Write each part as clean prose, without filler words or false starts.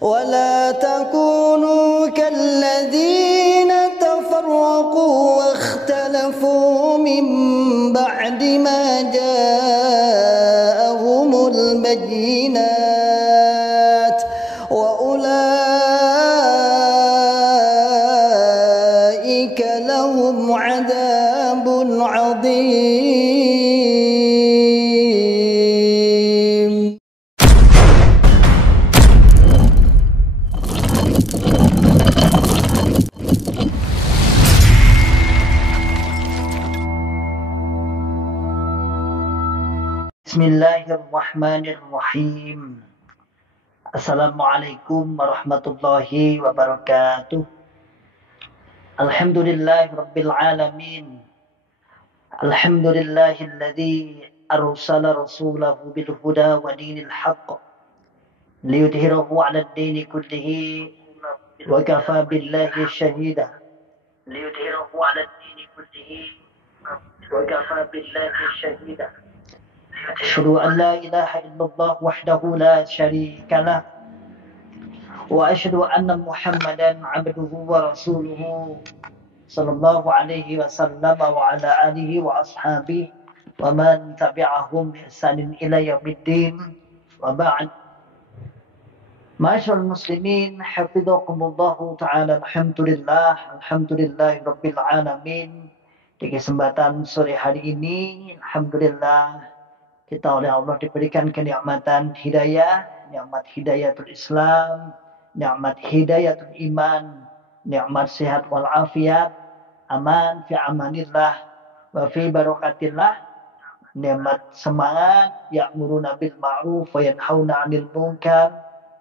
ولا تكونوا كالذين تفرقوا واختلفوا من بعد ما جاءهم البينات وأولئك لهم عذاب عظيم. Bismillahirrahmanirrahim. Assalamualaikum warahmatullahi wabarakatuh. Alhamdulillahirabbil alamin. Alhamdulillahilladzi arsala rasulahu bil huda wa dinil haqq liyudhhirahu 'alad dini kullihi wa kafa billahi shahida. Liyudhhirahu 'alad dini kullihi wa kafa billahi shahida. أشهد أن لا إله إلا الله وحده لا شريك له وأشهد أن محمدا عبده ورسوله صلى الله عليه وسلم وعلى آله وأصحابه ومن تبعهم بإحسان إلى يوم الدين وبعد. Ma'asyiral muslimin, hafizakumullahu ta'ala. Alhamdulillah rabbil alamin. Di kesempatan sore hari ini, alhamdulillah, kita oleh Allah diberikan kenikmatan hidayah, nikmat hidayatul Islam, nikmat hidayatul iman, nikmat sehat wal afiat, aman fi amanillah wa fi barakatillah, nikmat semangat, ya'muruna bil ma'ruf wa yanhauna 'anil munkar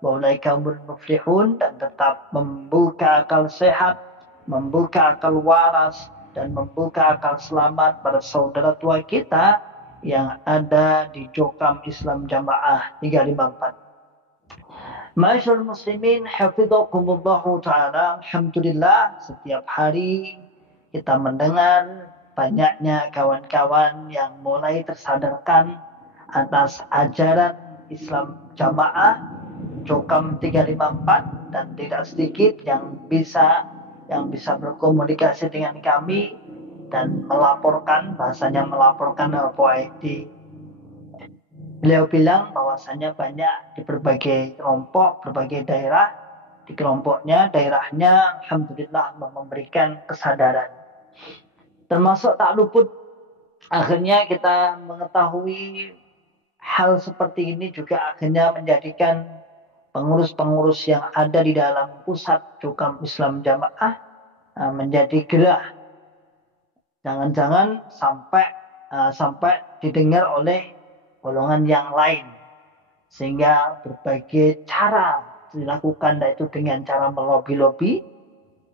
wa ulaika humul muflihun, dan tetap membuka akal sehat, membuka akal waras, dan membuka akal selamat pada saudara tua kita yang ada di Jokam Islam Jamaah 354. Ma'asyiral muslimin, hafizakumullahu ta'ala. Alhamdulillah, setiap hari kita mendengar banyaknya kawan-kawan yang mulai tersadarkan atas ajaran Islam Jamaah Jokam 354, dan tidak sedikit yang bisa berkomunikasi dengan kami dan melaporkan, bahasanya melaporkan POID. Beliau bilang bahwasanya banyak di berbagai kelompok, berbagai daerah, di kelompoknya, daerahnya, alhamdulillah memberikan kesadaran. Termasuk tak luput, akhirnya kita mengetahui hal seperti ini juga akhirnya menjadikan pengurus-pengurus yang ada di dalam pusat Jokam Islam Jamaah menjadi gerah. Jangan-jangan sampai didengar oleh golongan yang lain, sehingga berbagai cara dilakukan, yaitu dengan cara melobi-lobi,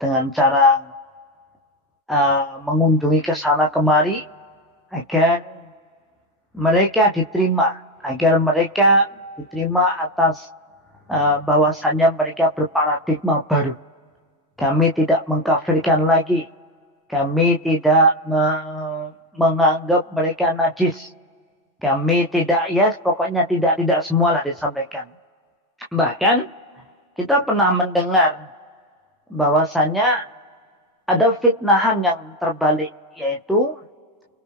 dengan cara mengunjungi ke sana kemari agar mereka diterima atas bahwasannya mereka berparadigma baru. Kami tidak mengkafirkan lagi. Kami tidak menganggap mereka najis. Kami tidak, pokoknya tidak semualah disampaikan. Bahkan kita pernah mendengar bahwasanya ada fitnahan yang terbalik, yaitu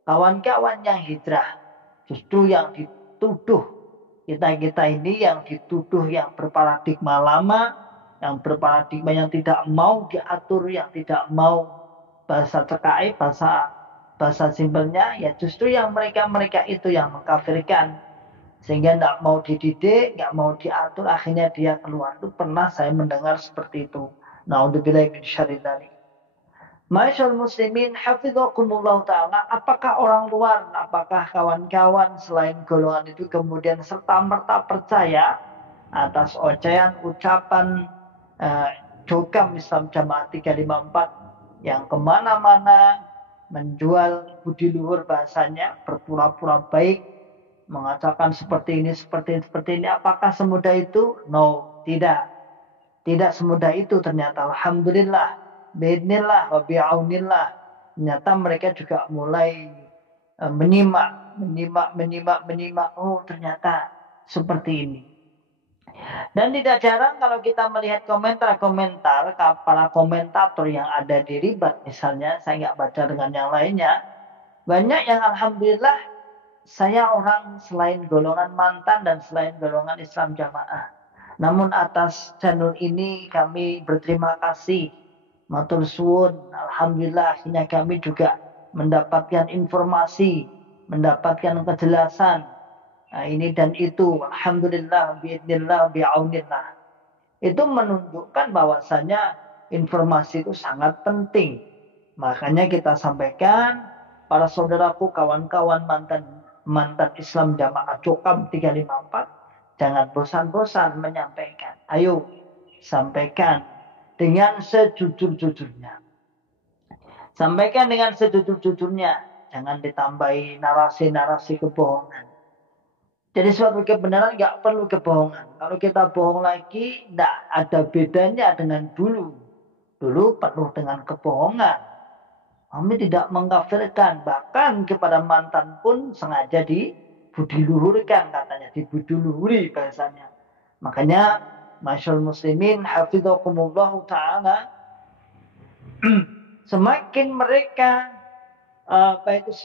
kawan-kawan yang hijrah justru yang dituduh, kita ini yang dituduh yang berparadigma lama, yang berparadigma yang tidak mau diatur, yang tidak mau bahasa cekai, bahasa simpelnya, ya justru yang mereka itu yang mengkafirkan, sehingga tidak mau dididik, tidak mau diatur, akhirnya dia keluar. Itu pernah saya mendengar seperti itu. Na'udzubillahi min syarri dzalik. Ma'asyiral muslimin, hafizakumullah ta'ala. Apakah orang luar, apakah kawan-kawan selain golongan itu kemudian serta-merta percaya atas ocehan ucapan Jokam Islam Jamaah 354 yang kemana-mana menjual budi luhur bahasanya, berpura-pura baik, mengatakan seperti ini. Apakah semudah itu? No, tidak semudah itu. Ternyata alhamdulillah, biidznillah wa bi'aunillah, ternyata mereka juga mulai menyimak. Oh, ternyata seperti ini. Dan tidak jarang kalau kita melihat komentar-komentar para komentator yang ada di Ribat misalnya, saya nggak baca dengan yang lainnya, banyak yang alhamdulillah saya orang selain golongan mantan dan selain golongan Islam Jamaah. Namun atas channel ini kami berterima kasih. Matur suwun, alhamdulillah akhirnya kami juga mendapatkan informasi, mendapatkan kejelasan. Nah, ini dan itu, alhamdulillah, biidznillah, bi'aunillah. Itu menunjukkan bahwasanya informasi itu sangat penting. Makanya kita sampaikan para saudaraku, kawan-kawan mantan Islam Jamaah Cokam 354, jangan bosan-bosan menyampaikan. Ayo, sampaikan dengan sejujur-jujurnya. Sampaikan dengan sejujur-jujurnya. Jangan ditambahi narasi-narasi kebohongan. Jadi suatu kebenaran nggak perlu kebohongan. Kalau kita bohong lagi, tidak ada bedanya dengan dulu. Dulu penuh dengan kebohongan. Kami tidak mengkafirkan. Bahkan kepada mantan pun sengaja dibudiluhurkan katanya. Dibudiluhuri bahasanya. Makanya, masyaallah muslimin, hafidhakumullah ta'ala, semakin mereka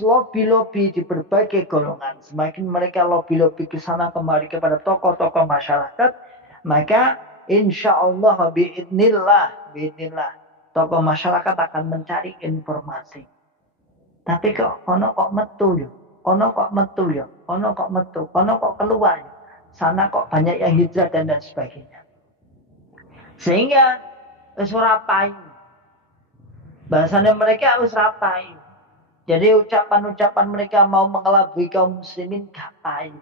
lobby-lobby di berbagai golongan, semakin mereka lobby-lobby ke sana kemari kepada tokoh-tokoh masyarakat, maka insya Allah biidznillah tokoh masyarakat akan mencari informasi. Tapi kok metu yo, kono kok keluar yo, sana kok banyak yang hijrah dan sebagainya. Sehingga wis ora payu. Bahasanya mereka wis ora payu. Jadi ucapan-ucapan mereka mau mengelabui kaum muslimin gak payu.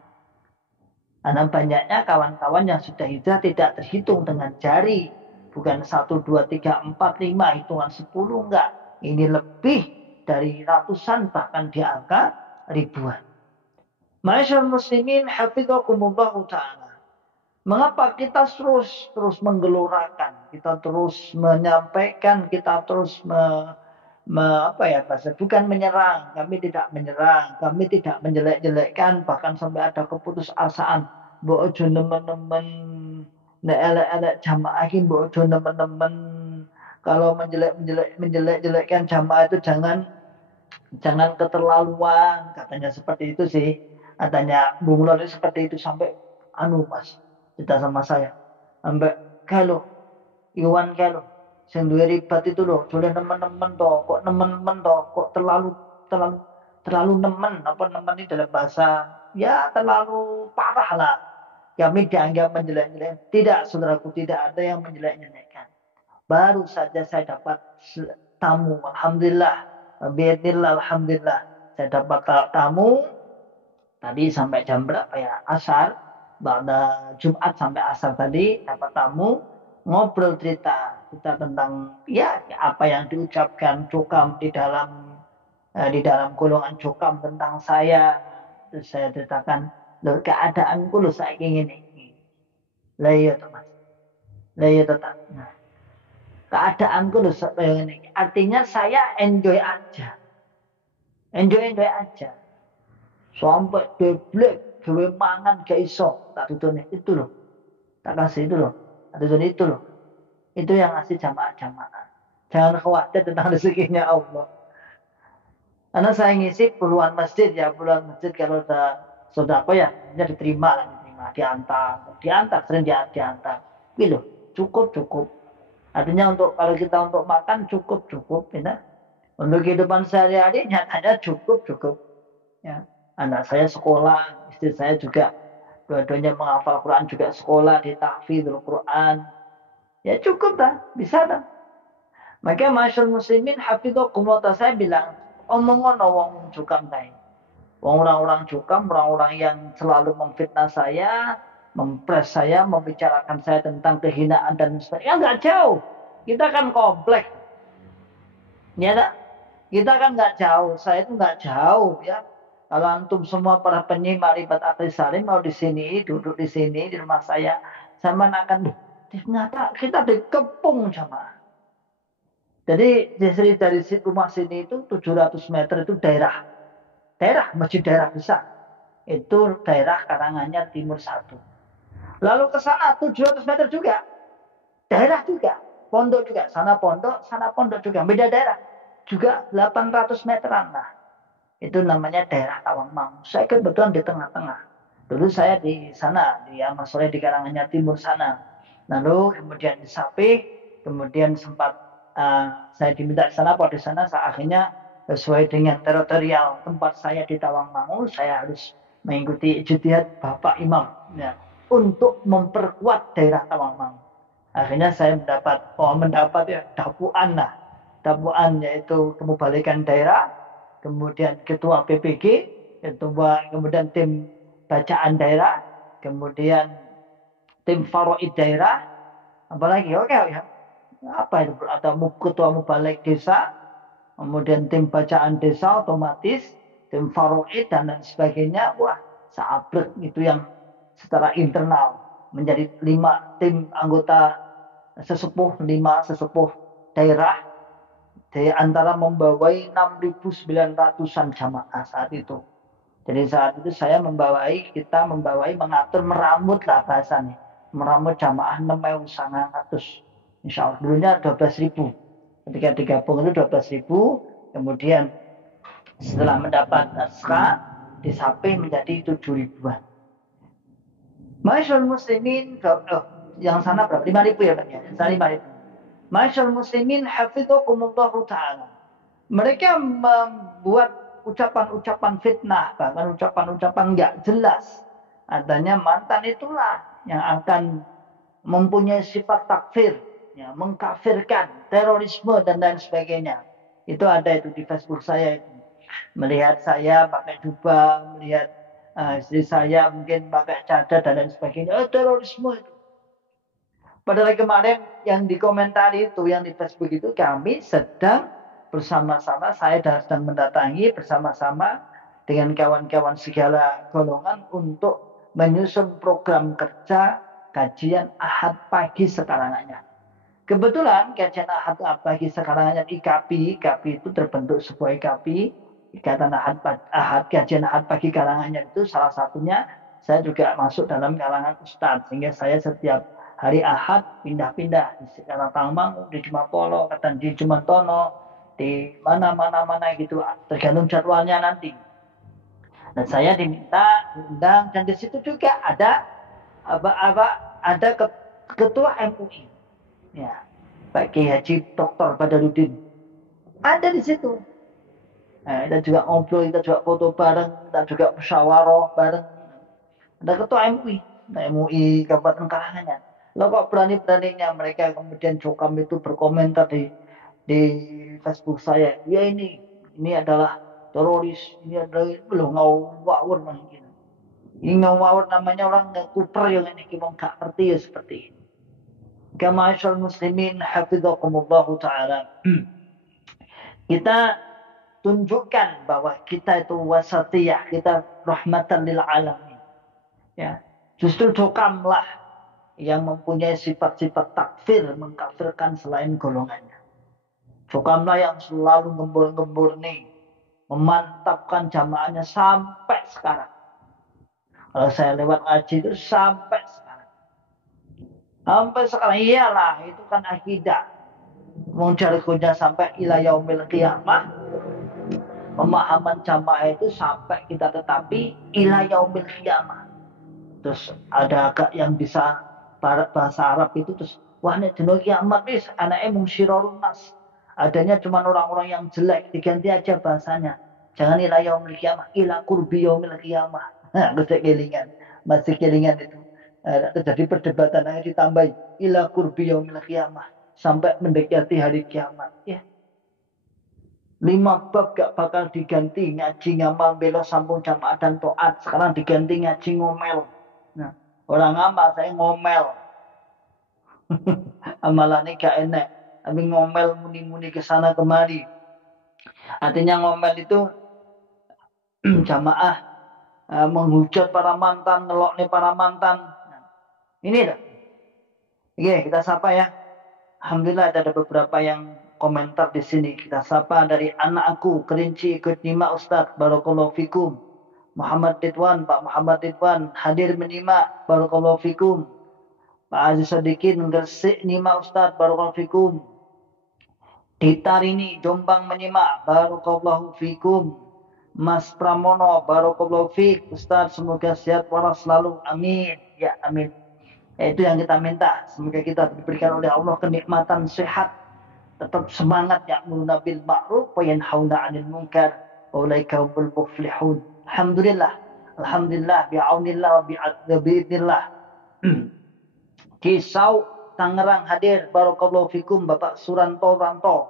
Karena banyaknya kawan-kawan yang sudah hijrah tidak terhitung dengan jari. Bukan 1, 2, 3, 4, 5, hitungan 10 enggak. Ini lebih dari ratusan, bahkan di angka ribuan. Masyaallah muslimin, hafidhakumullah ta'ala. Mengapa kita terus menggelorakan, kita terus menyampaikan, kita terus bukan menyerang, kami tidak menyerang, kami tidak menjelek-jelekkan, bahkan sampai ada keputusasaan, mbok ojo nemen-nemen nek elek-elek jamaah iki, mbok ojo nemen-nemen, kalau menjelek-jelekkan jamaah itu jangan keterlaluan, katanya seperti itu sih, katanya Bung Lor seperti itu sampai Mas, cerita sama saya, sampai kalau Iwan kalau sing duwe ribat itu loh, boleh nemen-nemen toh, kok nemen-nemen toh, kok terlalu nemen, apa nemen ini dalam bahasa, ya terlalu parah lah. Kami dianggap menjelek-jelekkan. Tidak, saudaraku, tidak ada yang menjelek-jelekkan. Baru saja saya dapat tamu, alhamdulillah, biidznillah, alhamdulillah, saya dapat tamu tadi sampai jam berapa ya? Asar, pada Jumat sampai asar tadi dapat tamu. Ngobrol cerita tentang ya apa yang diucapkan Cokam di dalam golongan Cokam tentang saya. Terus saya ceritakan, loh keadaanku loh saya ingin ini. Lah iya toh Mas. Lah iya tetap. Nah, keadaanku loh saya ini. Artinya saya enjoy aja. Enjoy aja. Sampai deblek, gawe mangan gak iso. Tak tutune itu loh. Tak kasih itu loh. Ada zona itu loh. Itu yang ngasih jamaah-jamaah. Jangan khawatir tentang rezekinya Allah. Karena saya ngisi puluhan masjid kalau sudah apa ya, diterima, diantar, sering diantar. Gitu, cukup. Artinya kalau kita untuk makan cukup, ya. Untuk kehidupan sehari-hari nyatanya cukup. Ya. Anak saya sekolah, istri saya juga dua-duanya menghafal Quran, juga sekolah di tahfidzul Quran. Ya cukup dah, bisa dah. Maka masyaallah muslimin hafidhakumullah, saya bilang, omongan wong Cokam kae. Wong orang-orang Cokam, orang-orang yang selalu memfitnah saya, mempres saya, membicarakan saya tentang kehinaan dan sebagainya. Ya enggak jauh. Kita kan kompleks. Ya tak? Kita kan enggak jauh, saya itu enggak jauh ya. Kalau antum semua para penyimak Ribat Akhir Salim mau di sini, duduk di sini di rumah saya mana akan ternyata kita dikepung jamaah. Jadi dari rumah sini itu 700 meter itu daerah masjid daerah besar. Itu daerah Karanganyar Timur 1. Lalu ke sana 700 meter juga. Daerah juga. Pondok juga. Sana pondok juga. Beda daerah. Juga 800 meteran. Nah, itu namanya daerah Tawangmangu. Saya kebetulan di tengah-tengah. Dulu saya di sana, di Amal Soleh di Karanganyar Timur sana. Lalu kemudian di Sapih, kemudian sempat saya diminta di sana, pada sana saya akhirnya sesuai dengan teritorial tempat saya di Tawangmangu, saya harus mengikuti ijtihad Bapak Imam ya, untuk memperkuat daerah Tawangmangu. Akhirnya saya mendapat ya dapuan lah. Dapuan yaitu kemubalikan daerah, kemudian ketua PPG, kemudian tim bacaan daerah, kemudian tim faraid daerah, apalagi oke ya. Apa itu? Ada ketua mubalik desa, kemudian tim bacaan desa otomatis, tim faraid dan lain sebagainya. Wah, sabrek itu yang secara internal menjadi 5 tim anggota sesepuh, 5 sesepuh daerah di antara membawai 6.900-an jamaah saat itu. Jadi saat itu kita membawai mengatur meramut lah bahasanya. Meramut jamaah 6.900. Insya Allah dulunya 12.000. Ketika digabung itu 12.000. Kemudian setelah mendapat naskah disapih menjadi 7.000-an. Masyaallah muslimin, yang sana berapa? 5.000 ya Pak ya? Sana 5.000. Masyaallah muslimin hafizakumullah ta'ala. Mereka membuat ucapan-ucapan fitnah, bahkan ucapan-ucapan nggak jelas. Adanya mantan itulah yang akan mempunyai sifat takfir, ya, mengkafirkan, terorisme dan lain sebagainya. Itu ada itu di Facebook saya. Melihat saya pakai jubah, melihat istri saya mungkin pakai cadar dan lain sebagainya. Terorisme itu. Padahal kemarin yang dikomentari itu, yang di Facebook itu, kami sedang bersama-sama, saya sedang mendatangi bersama-sama dengan kawan-kawan segala golongan untuk menyusun program kerja kajian Ahad pagi sekarangannya. Kebetulan kajian Ahad pagi sekarangannya IKAPI itu terbentuk sebuah IKAPI, Ikatan Ahad kajian Ahad pagi karangannya itu salah satunya saya juga masuk dalam kalangan Ustadz, sehingga saya setiap hari Ahad pindah-pindah di sekitar Tawangmangu, di Jumapolo, kadang di Jumantono, di mana gitu, tergantung jadwalnya nanti. Dan saya diminta diundang, dan di situ juga ada ketua MUI, ya, Pak Kiai Haji Dr. Badarudin, ada di situ. Nah, kita juga ngobrol, kita juga foto bareng, kita juga musyawarah bareng. Ada ketua MUI Kabupaten Karanganyar. Lo kok berani-beraninya mereka kemudian Jokam itu berkomentar di Facebook saya, ya ini adalah teroris, ini adalah belum ngawur mungkin. Ini ngawur namanya orang kuper yang ini kita nggak ngerti ya seperti ini. Kamasyal muslimin hafizakumullah ta'ala. Kita tunjukkan bahwa kita itu wasatiyah, kita rahmatan lil alamin. Ya, justru Jokamlah yang mempunyai sifat-sifat takfir, mengkafirkan selain golongannya. Jokamlah yang selalu gembur-gembur nih, memantapkan jamaahnya sampai sekarang. Kalau saya lewat ngaji itu sampai sekarang. Sampai sekarang, iyalah, itu kan akidah. Menjargonya sampai ila yaumil qiyamah. Pemahaman jamaah itu sampai kita tetapi ila yaumil qiyamah. Terus ada agak yang bisa bahasa Arab itu, terus wah nek dino kiamat wis anake mung syirarun nas. Adanya cuma orang-orang yang jelek, diganti aja bahasanya. Jangan ila yaumil qiyamah, ila qurbi yaumil qiyamah. Nah, masih kelingan itu. Terjadi perdebatan yang ditambah ila qurbi yaumil qiyamah sampai mendekati hari kiamat, ya. 5 bab gak bakal diganti, ngaji ngamal bela sambung jamaah dan to'at, sekarang diganti ngaji ngomel. Nah, orang amal saya ngomel. Amalannya gak enak. Tapi ngomel muni-muni ke sana kemari. Artinya ngomel itu jamaah menghujat para mantan, ngeloknya para mantan. Nah, ini dah. Oke, kita sapa ya. Alhamdulillah ada beberapa yang komentar di sini. Kita sapa dari anak aku, Kerinci ikut nyimak Ustaz. Barakallahu fikum. Muhammad Ridwan, Pak Muhammad Ridwan hadir menyimak, barakallahu fikum. Pak Aziz Sadikin Gresik nyimak Ustaz, barakallahu fikum. Ditarini Jombang menyimak, barakallahu fikum. Mas Pramono, barakallahu fik. Ustaz, semoga sehat waras selalu. Amin. Ya, amin. Itu yang kita minta. Semoga kita diberikan oleh Allah kenikmatan sehat. Tetap semangat ya'muruna bil ma'ruf wa yanhauna 'anil munkar. Wa ulaika humul muflihun. Alhamdulillah. Alhamdulillah bi'aunillah wa bi'idnillah. Kisau Tangerang hadir, barakallahu fikum Bapak Suranto Ranto.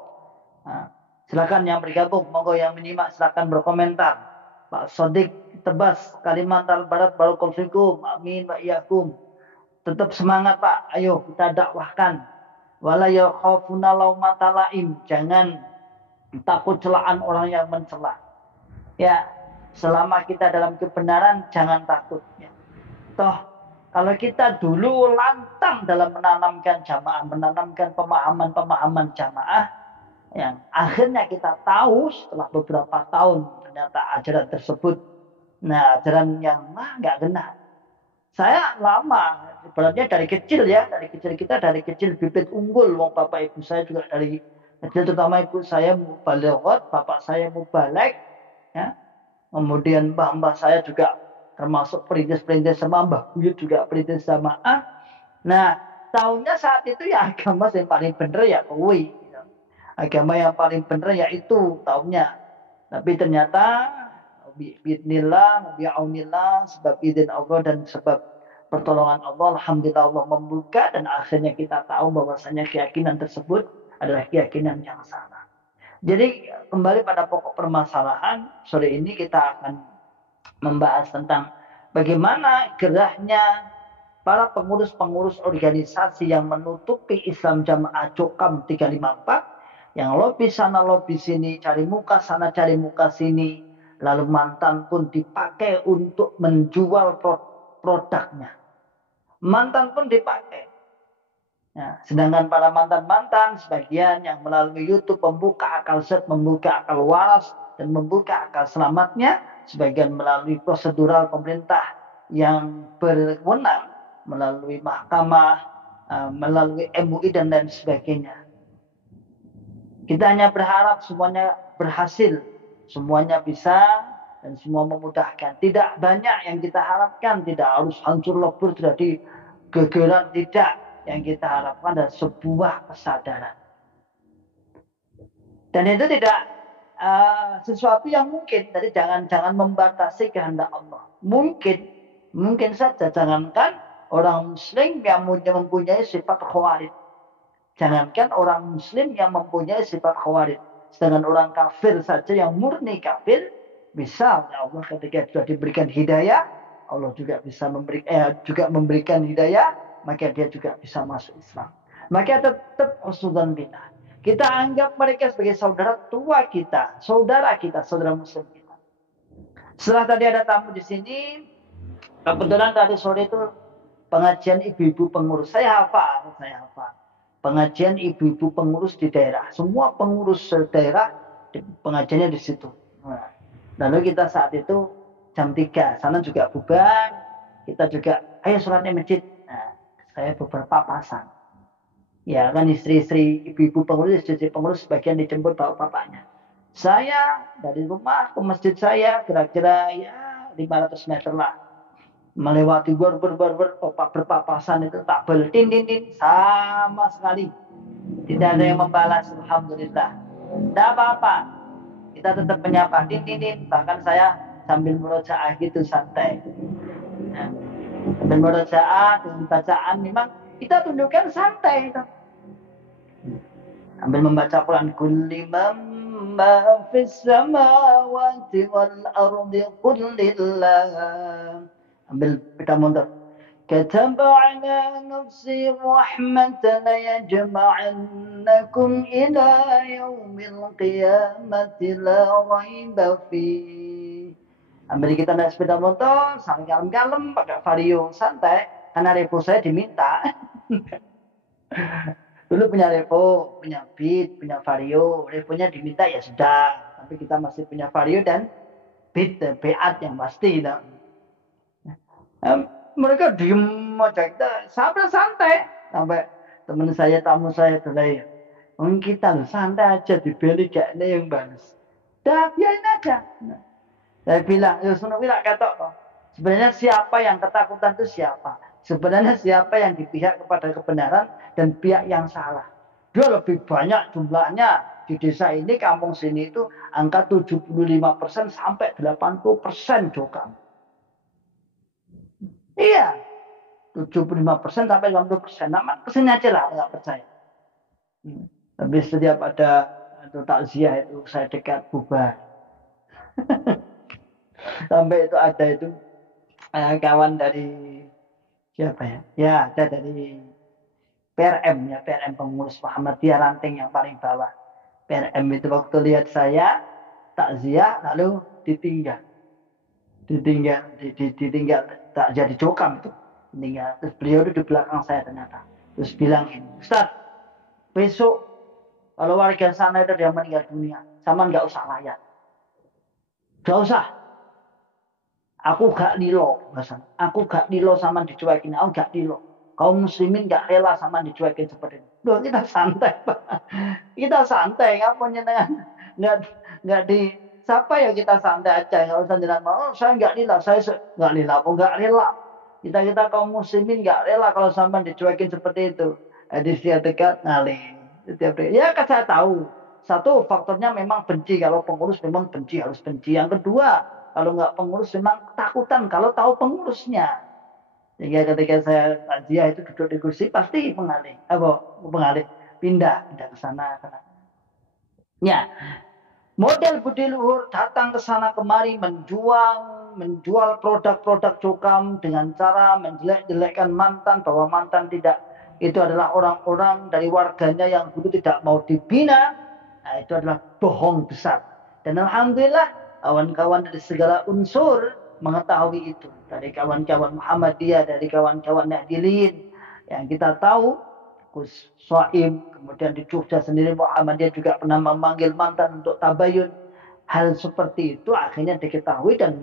Nah, silakan yang bergabung, monggo yang menyimak silakan berkomentar. Pak Sodik Tebas Kalimantan Barat, barakallahu fikum. Amin wa iyyakum. Tetap semangat Pak, ayo kita dakwahkan. Wala yakhafuna laumata laim, jangan takut celaan orang yang mencela. Ya, selama kita dalam kebenaran jangan takut. Ya. Toh kalau kita dulu lantang dalam menanamkan jamaah, menanamkan pemahaman-pemahaman jamaah, yang akhirnya kita tahu setelah beberapa tahun ternyata ajaran tersebut, nah ajaran yang nggak benar. Saya lama, sebenarnya dari kecil ya, dari kecil bibit unggul. Wong bapak ibu saya juga dari kecil, terutama ibu saya mubalighat, bapak saya mubalig, ya. Kemudian mbah saya juga termasuk perintis sama mbah buyut juga perintis jamaah. Nah, tahunnya saat itu ya agama yang paling bener ya kuwi. Agama yang paling bener yaitu tahunnya. Tapi ternyata bi'idnillah, bi'aunillah, sebab izin Allah dan sebab pertolongan Allah, alhamdulillah Allah membuka dan akhirnya kita tahu bahwasanya keyakinan tersebut adalah keyakinan yang salah. Jadi kembali pada pokok permasalahan, sore ini kita akan membahas tentang bagaimana gerahnya para pengurus-pengurus organisasi yang menutupi Islam Jamaah Cokam 354, yang lobby sana lobby sini, cari muka sana cari muka sini. Lalu mantan pun dipakai untuk menjual produknya. Mantan pun dipakai. Nah, sedangkan para mantan-mantan sebagian yang melalui YouTube membuka akal sehat, membuka akal waras, dan membuka akal selamatnya. Sebagian melalui prosedural pemerintah yang berwenang, melalui mahkamah, melalui MUI, dan lain sebagainya. Kita hanya berharap semuanya berhasil. Semuanya bisa dan semua memudahkan. Tidak banyak yang kita harapkan. Tidak harus hancur lebur, jadi gegeran. Tidak. Yang kita harapkan adalah sebuah kesadaran. Dan itu tidak sesuatu yang mungkin. Jadi jangan membatasi kehendak Allah. Mungkin saja. Jangankan orang Muslim yang mempunyai sifat khawarij. Jangankan orang Muslim yang mempunyai sifat khawarij. Sedangkan orang kafir saja yang murni kafir, bisa ya Allah ketika sudah diberikan hidayah, Allah juga bisa memberikan hidayah, maka dia juga bisa masuk Islam. Maka tetap husnudzan billah. Kita anggap mereka sebagai saudara tua kita, saudara Muslim kita. Setelah tadi ada tamu di sini, kebetulan tadi sore itu pengajian ibu-ibu pengurus. Saya hafal. Pengajian ibu-ibu pengurus di daerah. Semua pengurus daerah pengajiannya di situ. Nah, lalu kita saat itu jam 3. Sana juga bubar. Kita juga, ayo sholatnya masjid. Nah, saya beberapa pasang. Ya kan istri-istri ibu-ibu pengurus, istri pengurus sebagian dijemput bapak bapaknya. Saya dari rumah ke masjid saya kira-kira ya 500 meter lah. Melewati berpapasan itu tak tin sama sekali tidak ada yang membalas. Alhamdulillah, tidak apa-apa, kita tetap menyapa tin. Bahkan saya sambil murojaah gitu santai, nah, sambil murojaah dengan bacaan memang kita tunjukkan santai itu. Sambil membaca Quran, kulli ma fis samawati wal ardi qul lillah. Ambil pita mundur. Kataba ala nafsi rahmatan yajma'annakum ila yaumil qiyamati la raiba fi. Ambil kita naik sepeda motor, sambil kalem-kalem, pakai vario, santai. Karena repo saya diminta. Dulu punya repo, punya beat, punya vario. Reponya diminta ya sudah. Tapi kita masih punya vario dan beat yang pasti. Mereka diem aja, kita santai. Sampai teman saya, tamu saya mulai, kita loh santai aja, dibeli gak ada yang balas. Dah biarin aja. Saya bilang, ya sudah bilang kata, sebenarnya siapa yang ketakutan itu siapa? Sebenarnya siapa yang di pihak kepada kebenaran dan pihak yang salah? Dia lebih banyak jumlahnya di desa ini, kampung sini itu angka 75% sampai 80% jokam. Iya, 75% sampai 80%. Nama kesini aja lah, nggak percaya. Tapi setiap ada takziah itu saya dekat bubar. Sampai itu ada itu kawan dari siapa ya? Ya ada dari PRM ya, PRM pengurus Muhammadiyah Ranting yang paling bawah. PRM itu waktu lihat saya takziah lalu ditinggal tak jadi jokam itu. Terus beliau itu di belakang saya ternyata. Terus bilang ini, Ustaz, besok kalau warga sana itu dia meninggal dunia, sama nggak usah layak. Nggak usah. Aku gak nilo, aku gak nilo sama dicuekin, aku gak nilo. Kaum muslimin gak rela sama dicuekin seperti itu. Loh, kita santai, Pak. Kita santai, ngapain nggak di siapa ya, kita santai aja, nggak usah jalan. Oh, saya nggak nila, saya nggak nila, aku nggak rela. Kita kaum muslimin nggak rela kalau sampai dicuekin seperti itu. Di setiap dekat ngalih. Ya kan saya tahu. Satu faktornya memang benci, kalau pengurus memang benci, harus benci. Yang kedua, kalau nggak pengurus memang ketakutan kalau tahu pengurusnya. Sehingga ketika saya takziah itu duduk di kursi pasti mengalih, pindah ke sana. Ya, model budi luhur datang ke sana kemari menjual produk-produk cokam dengan cara menjelek-jelekkan mantan, bahwa mantan tidak, itu adalah orang-orang dari warganya yang dulu tidak mau dibina. Nah, itu adalah bohong besar. Dan alhamdulillah kawan-kawan dari segala unsur mengetahui itu. Dari kawan-kawan Muhammadiyah, dari kawan-kawan Nahdilin yang kita tahu, Gus Soim, kemudian di Jogja sendiri Muhammadiyah juga pernah memanggil mantan untuk tabayun. Hal seperti itu akhirnya diketahui dan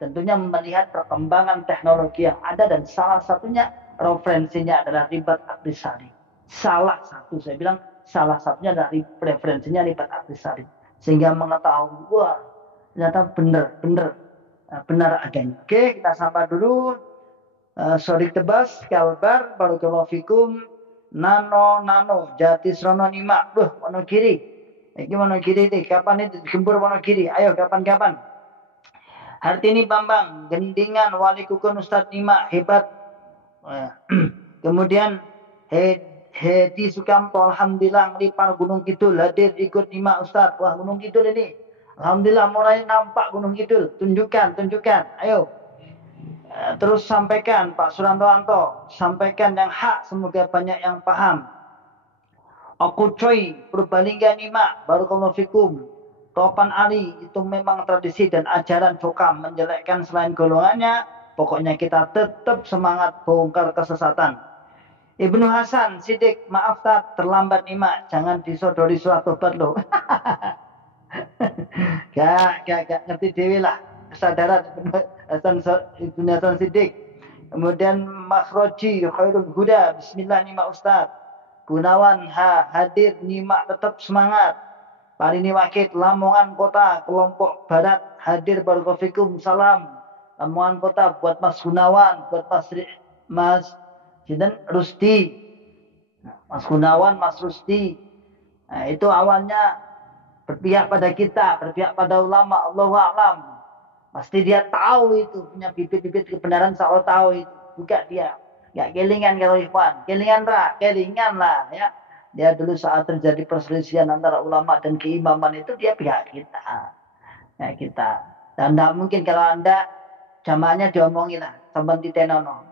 tentunya melihat perkembangan teknologi yang ada, dan salah satunya referensinya adalah Ribat Aktisari. Salah satunya adalah referensinya Ribat Aktisari. Sehingga mengetahui, wah, ternyata benar adanya. Oke, kita sapa dulu. Sodik Tebas, Kalbar, Barakallahu Fikum, Nano, Jatisrono Nima, Wonogiri. Ini Wonogiri nih, kapan ini gembur Wonogiri? Ayo, kapan-kapan. Hartini Bambang, Gendingan, Wali Kukun Ustadz Nima, hebat. Kemudian, Hedi Sukamto, Alhamdulillah, Ngelipar Gunung Kidul, hadir ikut Nima Ustadz. Wah, Gunung Kidul ini. Alhamdulillah, mulai nampak Gunung Kidul. Tunjukkan. Ayo. Terus sampaikan Pak Suranto, sampaikan yang hak, semoga banyak yang paham. Aku coy, Purbalingga Nima, Barakallahu Fikum. Topan Ali, itu memang tradisi dan ajaran cokam, menjelekkan selain golongannya. Pokoknya kita tetap semangat bongkar kesesatan. Ibnu Hasan, Sidik, maaf tak terlambat Nima, jangan disodori surat tobat loh. Gak ngerti dewi lah kesadaran Ibnu Hasan Sidik. Kemudian Makhroji, Khairul Huda, Bismillah Nima Ustaz. Gunawan hadir Nima, tetap semangat. Parini Wakid, Lamongan Kota, kelompok Barat hadir, Barakallahu Fikum, salam. Lamongan Kota buat Mas Gunawan, buat Mas Rusdi. Mas Gunawan, Mas Rusdi. Nah, itu awalnya berpihak pada kita, berpihak pada ulama, Allahu a'lam. Pasti dia tahu itu, punya bibit-bibit kebenaran, selalu tahu itu. Bukan dia. Ya kelingan kalau Ikhwan, kelingan lah ya. Dia dulu saat terjadi perselisihan antara ulama dan keimaman itu dia pihak kita. Ya kita. Dan tidak mungkin kalau Anda jamaahnya diomongin lah, sampai titenono.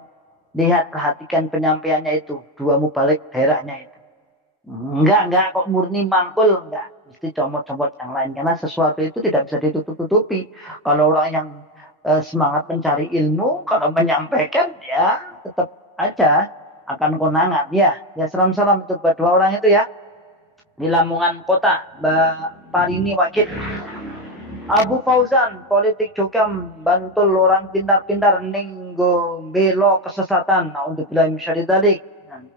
Lihat, perhatikan penyampaiannya itu, dua mubalik daerahnya itu. Enggak kok murni mangkul, enggak. Mesti comot-comot yang lain, karena sesuatu itu tidak bisa ditutup-tutupi. Kalau orang yang semangat mencari ilmu, kalau menyampaikan ya tetap aja akan konangan. Ya salam-salam untuk dua orang itu ya, di Lamongan Kota, Mbak Parini Wakid. Abu Fauzan, politik Jokam, bantul orang pintar-pintar ninggo belo kesesatan. Naudzubillah min syarri dzalik.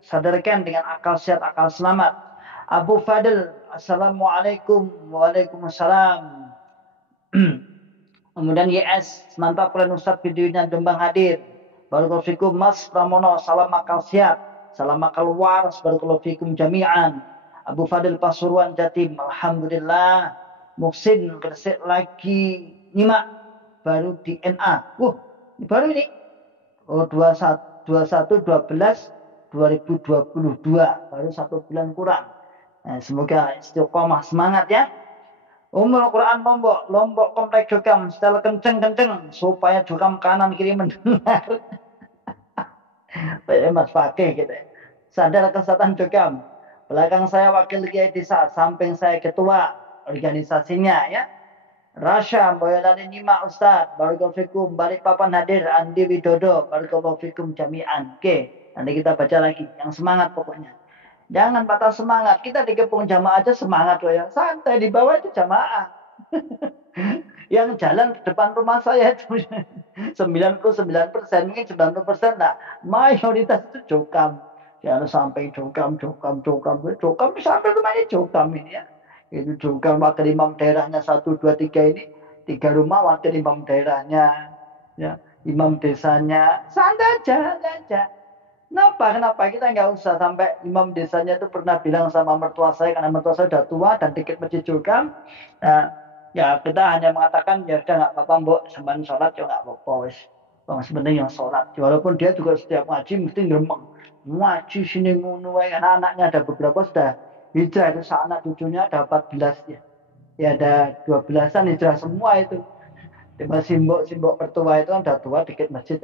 Sadarkan dengan akal sehat, akal selamat. Abu Fadil, Assalamualaikum. Waalaikumsalam. Kemudian YS, mantap kalian Ustadz videonya Dembang hadir. Barakallahu fikum Mas Pramono, salam akal sehat. Salam akal waras, barakallahu fikum jami'an. Abu Fadil Pasuruan Jatim, alhamdulillah. Muhsin Gresik lagi nyimak baru di NA. Ini baru ini. 21 12 2022, baru 1 bulan kurang. Nah, semoga istiqomah semangat ya. Umul Quran Lombok Komplek Jokam, setel kenceng-kenceng supaya Jokam kanan kiri mendengar. Mas Fakih gitu. Sadar kesehatan Jokam. Belakang saya wakil Kiai Desa, samping saya ketua organisasinya ya. Rasya Boyolali nyimak Ustaz, barakallahu fikum. Balikpapan hadir Andi Widodo, barakallahu fikum jami'an. Oke, nanti kita baca lagi. Yang semangat pokoknya. Jangan patah semangat. Kita di Kepung Jamaah aja semangat loh ya. Santai, di bawah itu jamaah. Yang jalan di depan rumah saya itu 99%, mungkin 90% lah. Mayoritas itu Jokam. Jangan sampai Jokam sampai rumahnya Jokam ini ya. Itu Jokam wakil imam daerahnya 1, 2, 3 ini. 3 rumah wakil imam daerahnya. Ya, imam desanya. Santai aja. Kenapa? Kita nggak usah sampai imam desanya itu pernah bilang sama mertua saya, karena mertua saya sudah tua dan dikit masjid Jokam. Nah, ya kita hanya mengatakan ya udah nggak apa-apa mbok, sampean sholat ya nggak apa-apa wis. Sebenarnya yang sholat. Walaupun dia juga setiap ngaji mesti ngremeng. Ngaji sini ngono wae, karena anaknya ada beberapa sudah hijrah, itu anak cucunya ada 14 ya. Ya ada 12-an hijrah semua itu. Cuma simbok pertua itu kan udah tua dikit masjid.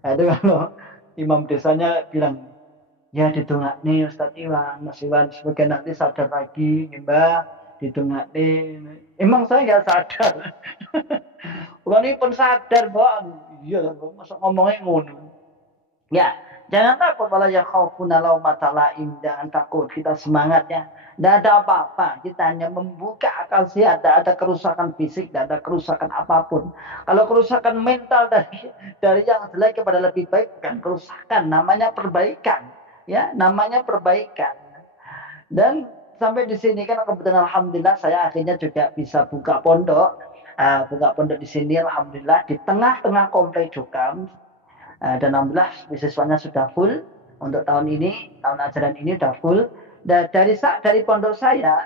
Nah, itu kalau imam desanya bilang, ya didongak nih Ustadz Iwan, Mas Iwan, sebagai nanti sadar lagi, Mbah, didongak nih. Emang saya nggak sadar. Bukan ini pun sadar, Bang. Iya, masa ngomongnya ngono. Ya, jangan takut, wala yakhafuna laumata laim, jangan takut, kita semangat ya. Tidak ada apa-apa, kita hanya membuka akal sehat, tidak ada kerusakan fisik, tidak ada kerusakan apapun. Kalau kerusakan mental dari yang jelek kepada lebih baik, bukan kerusakan, namanya perbaikan. Ya, namanya perbaikan. Dan sampai di sini kan kebetulan alhamdulillah saya akhirnya juga bisa buka pondok di sini alhamdulillah di tengah-tengah komplek Jokam. Dan alhamdulillah siswanya sudah full untuk tahun ini, tahun ajaran ini sudah full. Dan dari pondok saya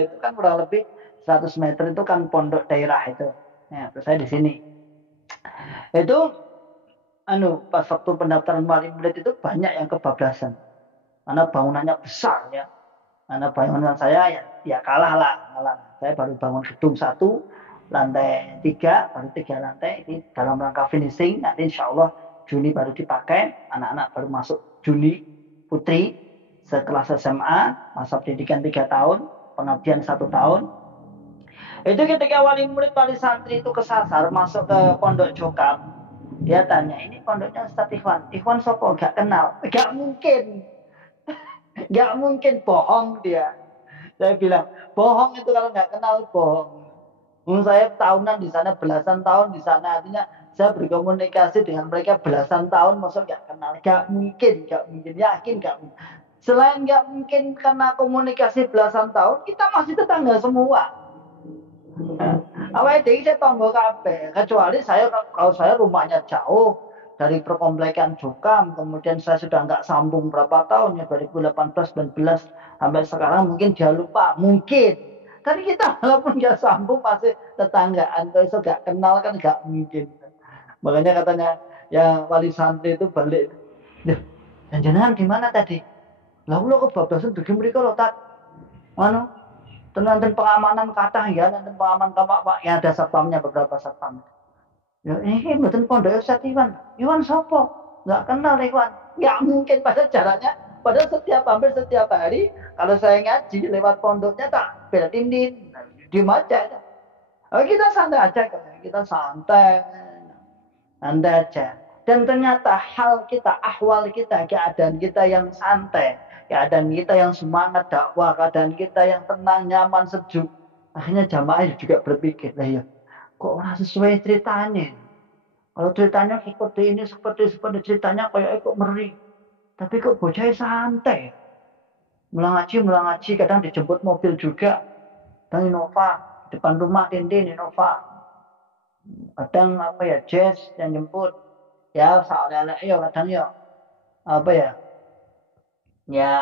itu kan kurang lebih 100 meter itu kan pondok daerah itu. Nah, terus saya di sini. Itu pas waktu pendaftaran wali murid itu banyak yang kebablasan. Karena bangunannya besar ya. Karena bangunan saya ya kalah. Saya baru bangun gedung 1, lantai 3, baru 3 lantai. Ini dalam rangka finishing. Nanti insya Allah Juni baru dipakai. Anak-anak baru masuk Juni, putri sekelas SMA, masa pendidikan 3 tahun, pengabdian 1 tahun. Itu ketika wali murid, wali santri itu kesasar masuk ke pondok Jokam. Dia tanya, ini pondoknya Ustadz Ikhwan. Ikhwan sopo? Gak kenal. Gak mungkin, bohong dia. Saya bilang, bohong itu kalau gak kenal, bohong. Saya tahunan di sana, belasan tahun di sana. Artinya saya berkomunikasi dengan mereka belasan tahun, maksud gak kenal. Gak mungkin. Yakin gak mungkin. Selain gak mungkin karena komunikasi belasan tahun, kita masih tetangga semua. Awalnya saya tonggo kabeh, kecuali kalau saya rumahnya jauh dari perkomplekan Jokam, kemudian saya sudah nggak sambung berapa tahun ya 2018, 19 sampai sekarang mungkin dia lupa, mungkin. Tapi kita walaupun nggak sambung masih tetanggaan, kalau itu nggak kenal kan nggak mungkin. Makanya katanya ya wali santri itu balik, dan jenengan di mana tadi? Lalu lo kebablasan dugi mereka lo tak, mana? Tentang pengamanan kata ya, tentang pengamanan Pak ya ada satpamnya beberapa satpam. Ya ini betul pondok Ustadz Iwan sopo? Nggak kenal Iwan. Nggak mungkin pada caranya. Padahal hampir setiap hari kalau saya ngaji lewat pondoknya tak belatin di aja. Kita santai aja, kita santai aja. Dan ternyata ahwal kita, keadaan kita yang santai, keadaan kita yang semangat dakwah, keadaan kita yang tenang, nyaman, sejuk. Akhirnya jamaah juga berpikir, lah ya, kok orang sesuai ceritanya. Kalau ceritanya seperti ini, seperti ceritanya kayak kok ngeri. Tapi kok bocahnya santai. Mulang ngaji, kadang dijemput mobil juga. Kadang Innova, depan rumah Tintin Innova. Kadang apa ya, Jazz yang jemput. Ya, soalnya ya kadang ya, apa ya, ya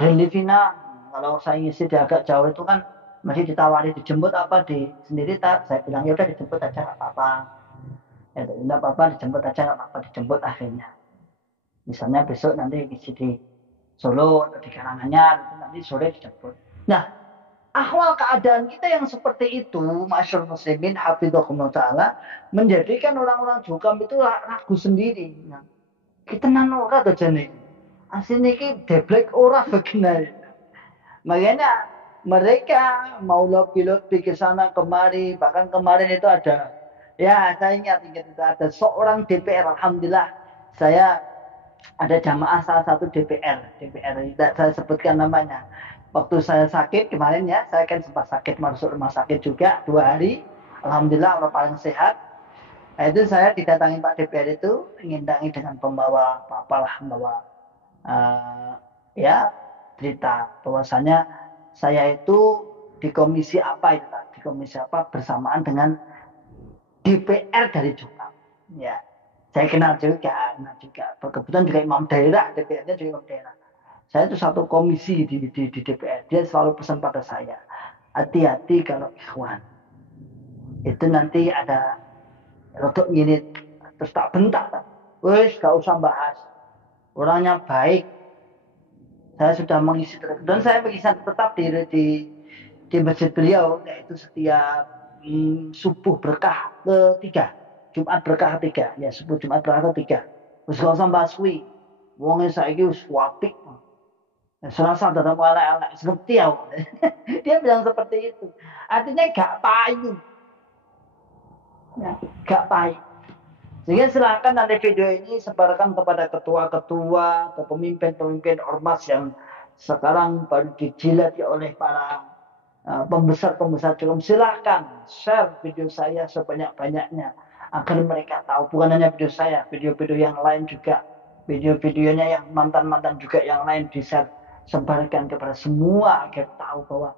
Livina. Kalau saya ngisi di agak jauh itu kan masih ditawari dijemput apa di sendiri tak. Saya bilang ya udah dijemput aja nggak apa-apa. Ya tidak apa-apa dijemput aja nggak apa-apa dijemput akhirnya. Misalnya besok nanti ngisi di Solo atau di Karanganyar, nanti sore dijemput. Nah, ahwal keadaan kita yang seperti itu, masyarakat muslimin, hafidhahumullah ta'ala, menjadikan orang-orang Jokam itu ragu sendiri. Nah, kita nanora atau jane. Aslinya ini deblek ora beginai. Makanya mereka mau lobby-lobby ke sana kemari, bahkan kemarin itu ada, ya saya ingat itu ada seorang DPR, alhamdulillah saya ada jamaah salah satu DPR tidak saya sebutkan namanya. Waktu saya sakit kemarin ya, saya kan sempat sakit masuk rumah sakit juga 2 hari. Alhamdulillah Allah paling sehat. Nah, itu saya didatangi Pak DPR itu, ngindangi dengan pembawa ya cerita bahwasanya saya itu di komisi apa itu Pak? Di komisi apa bersamaan dengan DPR dari Jokam. Ya, saya kenal juga. Kebetulan juga imam daerah, DPR-nya juga imam daerah. Saya itu satu komisi di DPR. Dia selalu pesan pada saya, hati-hati kalau ikhwan. Itu nanti ada rodok gini, terus tak bentak. Wes, gak usah bahas. Orangnya baik. Saya sudah mengisi terus. Dan saya mengisi tetap di masjid beliau, yaitu setiap subuh berkah ketiga. Jumat berkah ketiga, ya subuh Jumat berkah ketiga. Terus gak usah bahas kuwi. Wonge saiki wis apik. Selasa dalam elek-elek seperti ya. Dia bilang seperti itu. Artinya gak payu. Ya, gak payu. Sehingga silakan nanti video ini sebarkan kepada ketua-ketua atau pemimpin-pemimpin ormas yang sekarang baru dijilati oleh para pembesar-pembesar Jokam. Silakan share video saya sebanyak-banyaknya agar mereka tahu, bukan hanya video saya, video-video yang lain juga, video-videonya yang mantan-mantan juga yang lain di-share, sebarkan kepada semua agar tahu bahwa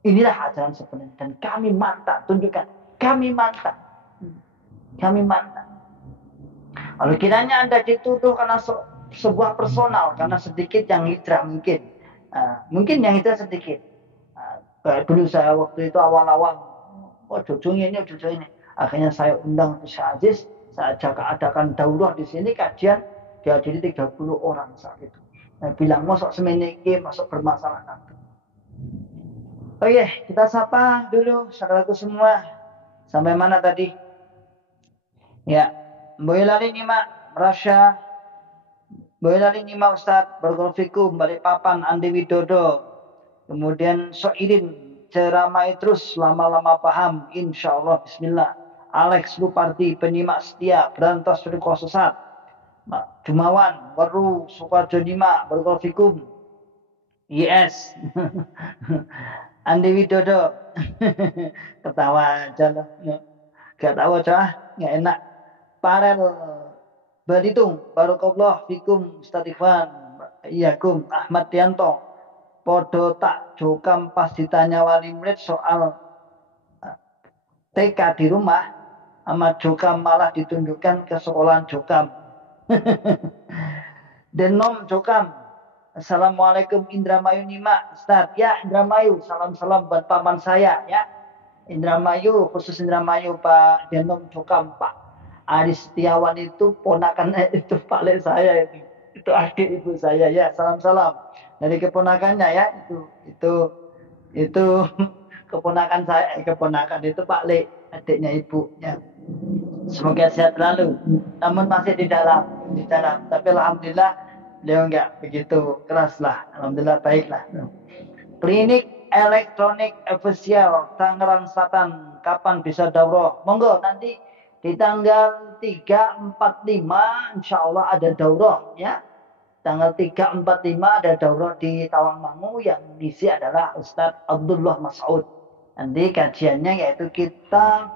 inilah ajaran sebenarnya dan kami mantap, tunjukkan kami mantap. Kalau kiranya Anda dituduh karena sebuah personal, karena sedikit yang hijrah mungkin yang hijrah sedikit. Kayak dulu saya waktu itu awal-awal, jujung ini. Akhirnya saya undang Syekh Aziz, saya adakan daurah di sini, kajian dihadiri 30 orang saat itu. Saya bilang, masuk semeniki, masuk bermasalah. Oke, kita sapa dulu saudaraku semua. Sampai mana tadi? Ya. Boyolali Nima Rasya, Boyolali Nima Ustadz Bergolfikum Balikpapan Andi Widodo, kemudian Soirin ceramai terus lama-lama paham insyaallah bismillah. Alex Luparti penyimak setia Berantas dari Kosesat, Jumawan Waru Sukarjo Nima Bergolfikum yes. Andi Widodo ketawa aja lah, gak tahu aja nggak enak. Parel Baditung Barokallah Fikum Ustaz Ikhwan Iyakum Ahmad Tianto podo tak Jokam pas ditanya wali murid soal TK di rumah sama Jokam malah ditunjukkan ke sekolahan Jokam. Denom Jokam Assalamualaikum Indramayu Nima Ustaz. Ya Indramayu, salam-salam buat paman saya ya. Indramayu, khusus Indramayu Pak Denom Jokam Pak Ari Setiawan itu ponakannya itu Pak Le saya itu adik ibu saya ya, salam-salam dari keponakannya ya, itu keponakan saya, keponakan itu Pak Le, adiknya ibu ya. Semoga sehat selalu, namun masih di dalam, tapi alhamdulillah beliau enggak begitu keras lah, alhamdulillah baiklah. Klinik elektronik official Tangerang Selatan, kapan bisa daurah? Monggo nanti di tanggal 3, 4, 5 insya Allah ada daurah ya. tanggal 3, 4, 5 ada daurah di Tawangmangu yang ngisi adalah Ustadz Abdullah Mas'ud. Nanti kajiannya yaitu kitab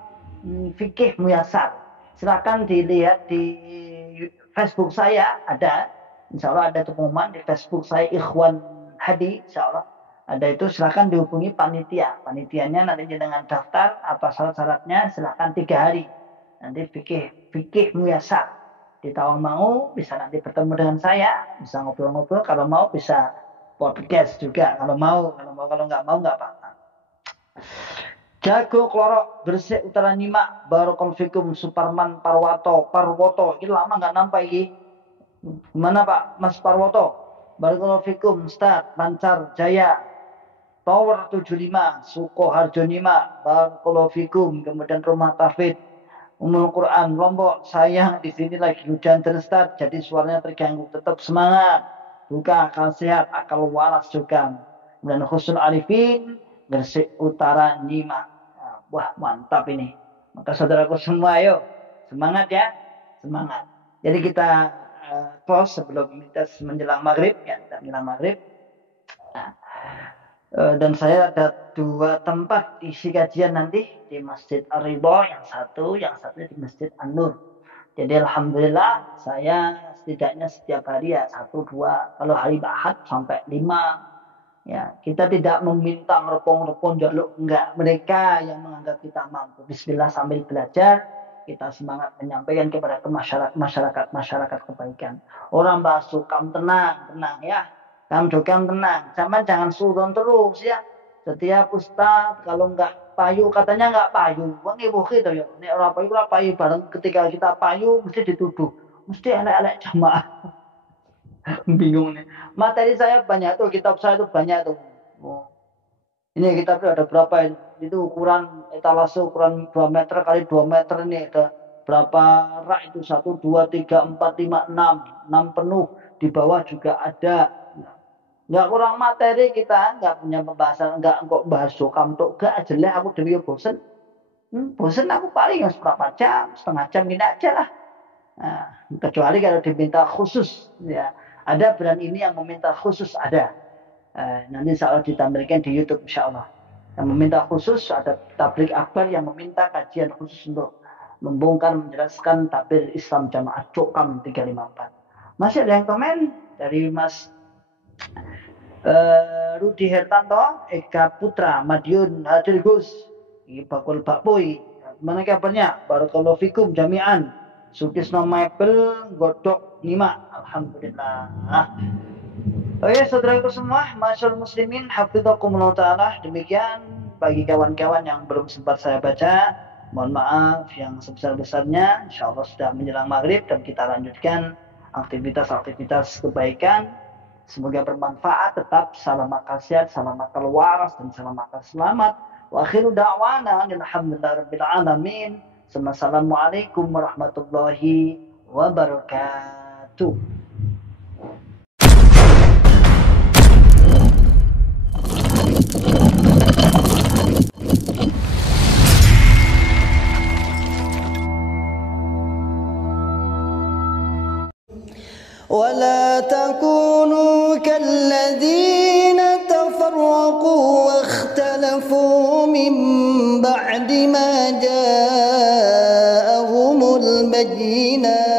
fikih muyasar. Silakan dilihat di Facebook saya ada, insya Allah ada pengumuman di Facebook saya Ikhwan Hadi, insya Allah ada itu. Silakan dihubungi panitia. Panitianya nanti dengan daftar apa syarat-syaratnya, silakan 3 hari. Nanti fikih muyasar di Tawangmangu, bisa nanti bertemu dengan saya, bisa ngobrol-ngobrol. Kalau mau bisa podcast juga. Kalau nggak mau nggak apa-apa. Jago Klorok Gresik Utara Nyimak Barakallahu Fikum Suparman Parwoto ini lama nggak nampak ini. Gimana Pak Mas Parwoto? Barakallahu Fikum Ustaz Lancar Jaya Tower 75 Sukoharjo Nyimak Barakallahu Fikum. Kemudian Rumah Tafid Ummul Quran Lombok, sayang di sini lagi hujan deras jadi suaranya terganggu. Tetap semangat, buka akal sehat, akal waras juga. Dan Husnul Arifin Gresik Utara Nyimak. Wah mantap ini. Maka saudaraku semua ayo semangat ya, semangat. Jadi kita close sebelum kita menjelang maghrib ya, menjelang maghrib. Nah, dan saya ada 2 tempat isi kajian nanti di Masjid Ar-Ridho, yang satu di Masjid An-Nur. Jadi alhamdulillah saya setidaknya setiap hari ya 1, 2, kalau hari Ahad sampai 5. Ya, kita tidak meminta ngerepong-repong jaluk, enggak. Mereka yang menganggap kita mampu. Bismillah sambil belajar, kita semangat menyampaikan kepada masyarakat kebaikan. Orang basuh, kamu tenang ya. Kamu juga tenang. Jangan suruh terus ya. Setiap ustaz kalau enggak payu katanya enggak payu. Wong ibu gitu ya. Nek ora payu bareng, ketika kita payu mesti dituduh. Mesti elek-elek jamaah. Bingung nih. Materi saya banyak tuh, kitab saya tuh banyak tuh. Oh. Ini kitab ada berapa itu ukuran etalase ukuran 2 meter kali 2 meter ini ada berapa rak itu 1, 2, 3, 4, 5, 6 penuh. Di bawah juga ada. Nggak kurang materi kita, nggak punya pembahasan, nggak kok bahas sokam tuh gak jelek aku dewi bosen. Bosen aku paling berapa jam, setengah jam gini aja lah. Nah, kecuali kalau diminta khusus ya. Ada brand ini yang meminta khusus ada. Nanti insya Allah ditampilkan di YouTube insya Allah. Yang meminta khusus ada tablik akbar yang meminta kajian khusus untuk membongkar menjelaskan tabir Islam Jamaah Cokam 354. Masih ada yang komen dari Mas Rudi Hertanto, Eka Putra, Madiun Hadir Gus, Bakul Bakpoi. Mana kabarnya? Barakallahu fikum jami'an. Sukisno Mebel Godok 5. Alhamdulillah. Oke saudaraku semua, masyaallah muslimin hafizakumullah taala. Demikian bagi kawan-kawan yang belum sempat saya baca, mohon maaf yang sebesar-besarnya. Insyaallah sudah menjelang maghrib dan kita lanjutkan aktivitas kebaikan. Semoga bermanfaat. Tetap salam akal sehat, salam akal waras dan salam akal selamat. Wa akhiru da'wana alhamdulillahirabbil alamin. Assalamualaikum warahmatullahi wabarakatuh. ولا تكونوا كالذين تفرقوا واختلفوا من بعد ما جاءهم البينات